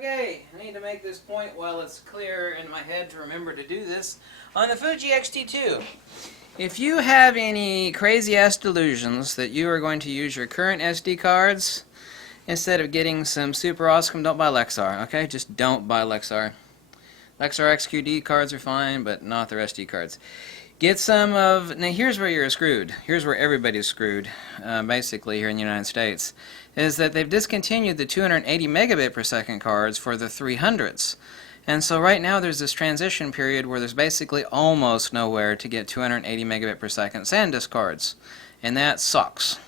Okay, I need to make this point while it's clear in my head to remember to do this. On the Fuji X-T2, if you have any crazy-ass delusions that you are going to use your current SD cards instead of getting some super awesome, don't buy Lexar, okay? Just don't buy Lexar. Lexar XQD cards are fine, but not their SD cards. Get some of... Now, here's where you're screwed. Here's where everybody's screwed, basically, here in the United States, is that they've discontinued the 280 megabit per second cards for the 300s. And so right now there's this transition period where there's basically almost nowhere to get 280 megabit per second SanDisk cards. And that sucks.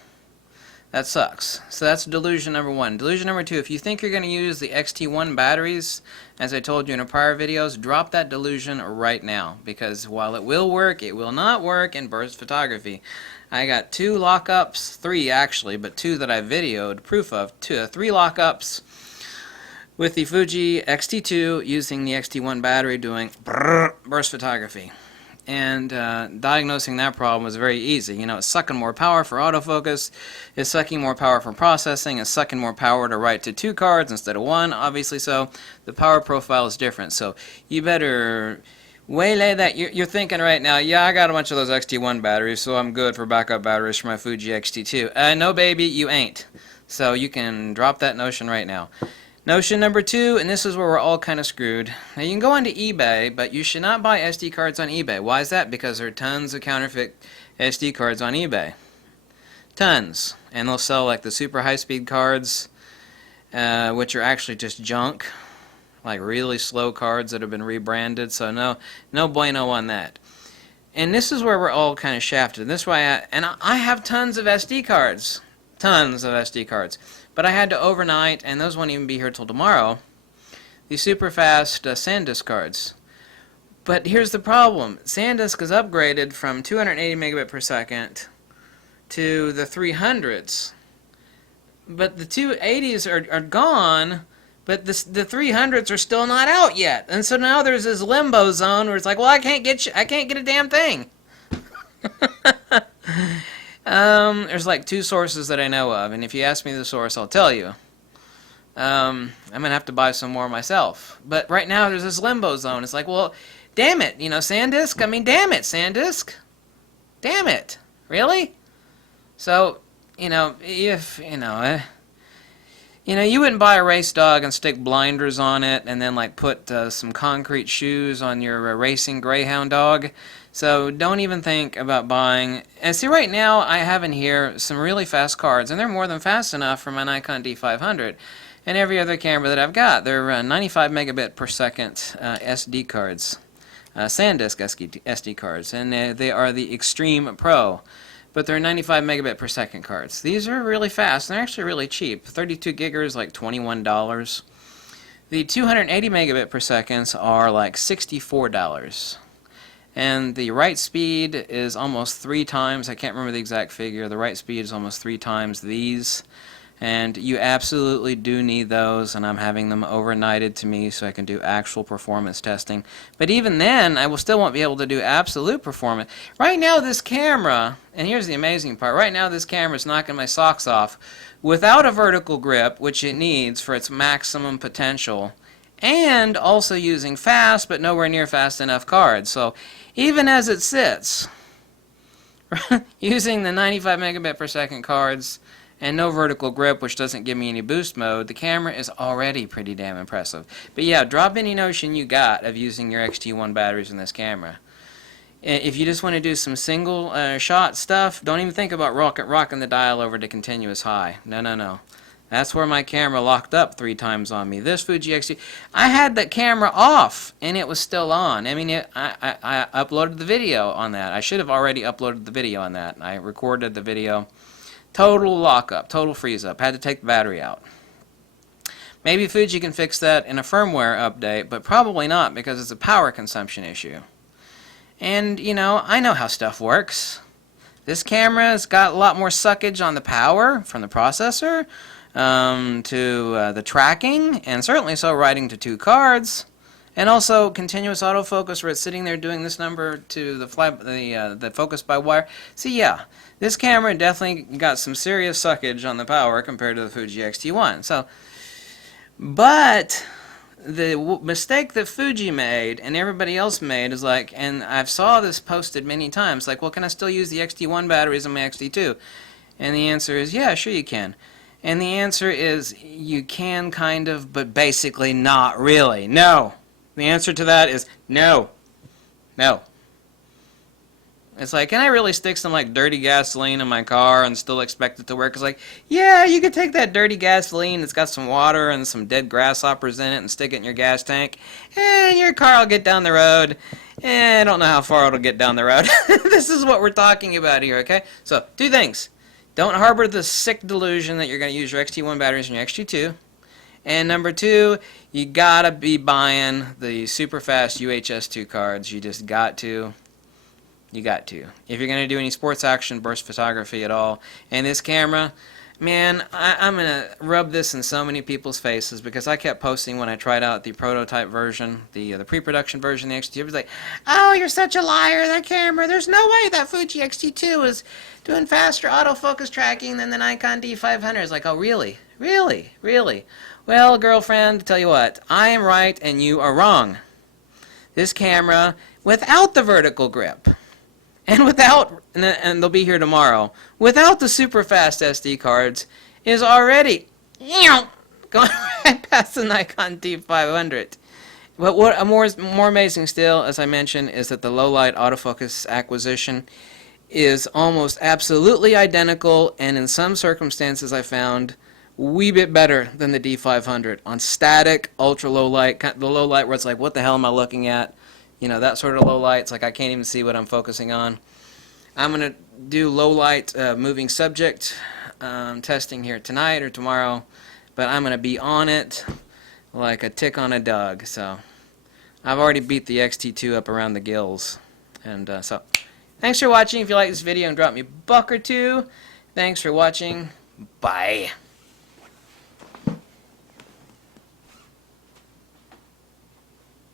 That sucks. So that's delusion number one. Delusion number two, if you think you're going to use the X-T1 batteries, as I told you in prior videos, drop that delusion right now. Because while it will work, it will not work in burst photography. I got two lockups, three actually, but two that I videoed proof of, three lockups with the Fuji X-T2 using the X-T1 battery doing burst photography. And diagnosing that problem was very easy. You know, it's sucking more power for autofocus, it's sucking more power for processing, it's sucking more power to write to two cards instead of one, obviously, so the power profile is different. So you better waylay that. You're thinking right now, yeah, I got a bunch of those X-T1 batteries, so I'm good for backup batteries for my Fuji X-T2. No, baby, you ain't. So you can drop that notion right now. Notion number two, and this is where we're all kind of screwed. Now you can go onto eBay, but you should not buy SD cards on eBay. Why is that? Because there are tons of counterfeit SD cards on eBay. Tons. And they'll sell like the super high-speed cards, which are actually just junk. Like really slow cards that have been rebranded, so no bueno on that. And this is where we're all kind of shafted. This way, I have tons of SD cards. Tons of SD cards. But I had to overnight, and those won't even be here till tomorrow, the super fast SanDisk cards. But here's the problem. SanDisk is upgraded from 280 megabit per second to the 300s. But the 280s are gone, but the 300s are still not out yet. And so now there's this limbo zone where it's like, well, I can't get a damn thing. There's like two sources that I know of, and if you ask me the source, I'll tell you. I'm going to have to buy some more myself. But right now, there's this limbo zone. It's like, well, damn it, you know, SanDisk? I mean, damn it, SanDisk? Damn it. Really? So, you know, if, you wouldn't buy a race dog and stick blinders on it and then, like, put some concrete shoes on your racing greyhound dog. So don't even think about buying. And see, right now I have in here some really fast cards, and they're more than fast enough for my Nikon D500 and every other camera that I've got. They're 95 megabit per second SD cards, SanDisk SD cards, and they are the Extreme Pro. But they're 95 megabit per second cards. These are really fast, and they're actually really cheap. 32 giggers, like $21. The 280 megabit per seconds are like $64. And the write speed is almost 3 times, I can't remember the exact figure, the write speed is almost 3 times these. And you absolutely do need those, and I'm having them overnighted to me so I can do actual performance testing. But even then, I still won't be able to do absolute performance. Right now, this camera, and here's the amazing part, right now this camera is knocking my socks off without a vertical grip, which it needs for its maximum potential, and also using fast but nowhere near fast enough cards. So even as it sits, using the 95 megabit per second cards and no vertical grip, which doesn't give me any boost mode, the camera is already pretty damn impressive. But yeah, drop any notion you got of using your X-T1 batteries in this camera. If you just want to do some single shot stuff, don't even think about rocking the dial over to continuous high. No. That's where my camera locked up 3 times on me. This Fuji X-T, I had that camera off, and it was still on. I mean, I uploaded the video on that. I should have already uploaded the video on that. I recorded the video. Total lockup, total freeze up. Had to take the battery out. Maybe Fuji can fix that in a firmware update, but probably not because it's a power consumption issue. And, you know, I know how stuff works. This camera's got a lot more suckage on the power from the processor to the tracking, and certainly so writing to 2 cards, and also continuous autofocus where it's sitting there doing this number to the focus by wire. So yeah, this camera definitely got some serious suckage on the power compared to the Fuji X-T1. So, but the mistake that Fuji made and everybody else made is like, and I've saw this posted many times, like, well, can I still use the X-T1 batteries on my X-T2? And the answer is, yeah, sure you can. And the answer is, you can kind of, but basically not really. No. The answer to that is no. No. It's like, can I really stick some like dirty gasoline in my car and still expect it to work? It's like, yeah, you could take that dirty gasoline that's got some water and some dead grasshoppers in it and stick it in your gas tank, and your car will get down the road. And I don't know how far it'll get down the road. This is what we're talking about here, okay? So, 2 things. Don't harbor the sick delusion that you're going to use your X-T1 batteries in your X-T2. And number 2, you gotta be buying the super fast UHS-2 cards. You just got to. You got to. If you're going to do any sports action, burst photography at all. And this camera, man, I'm going to rub this in so many people's faces because I kept posting when I tried out the prototype version, the pre-production version of the X-T2. It was like, oh, you're such a liar, that camera. There's no way that Fuji X-T2 is doing faster autofocus tracking than the Nikon D500. It's like, oh, really? Really? Really? Well, girlfriend, tell you what, I am right and you are wrong. This camera, without the vertical grip, and without, and they'll be here tomorrow, without the super fast SD cards, is already going right past the Nikon D500. But what more amazing still, as I mentioned, is that the low light autofocus acquisition is almost absolutely identical, and in some circumstances I found wee bit better than the D500 on static, ultra low light, the low light where it's like, what the hell am I looking at? You know, that sort of low light. It's like I can't even see what I'm focusing on. I'm going to do low light moving subject testing here tonight or tomorrow, but I'm going to be on it like a tick on a dog. So I've already beat the X-T2 up around the gills. And so thanks for watching. If you like this video, and drop me a buck or two. Thanks for watching. Bye.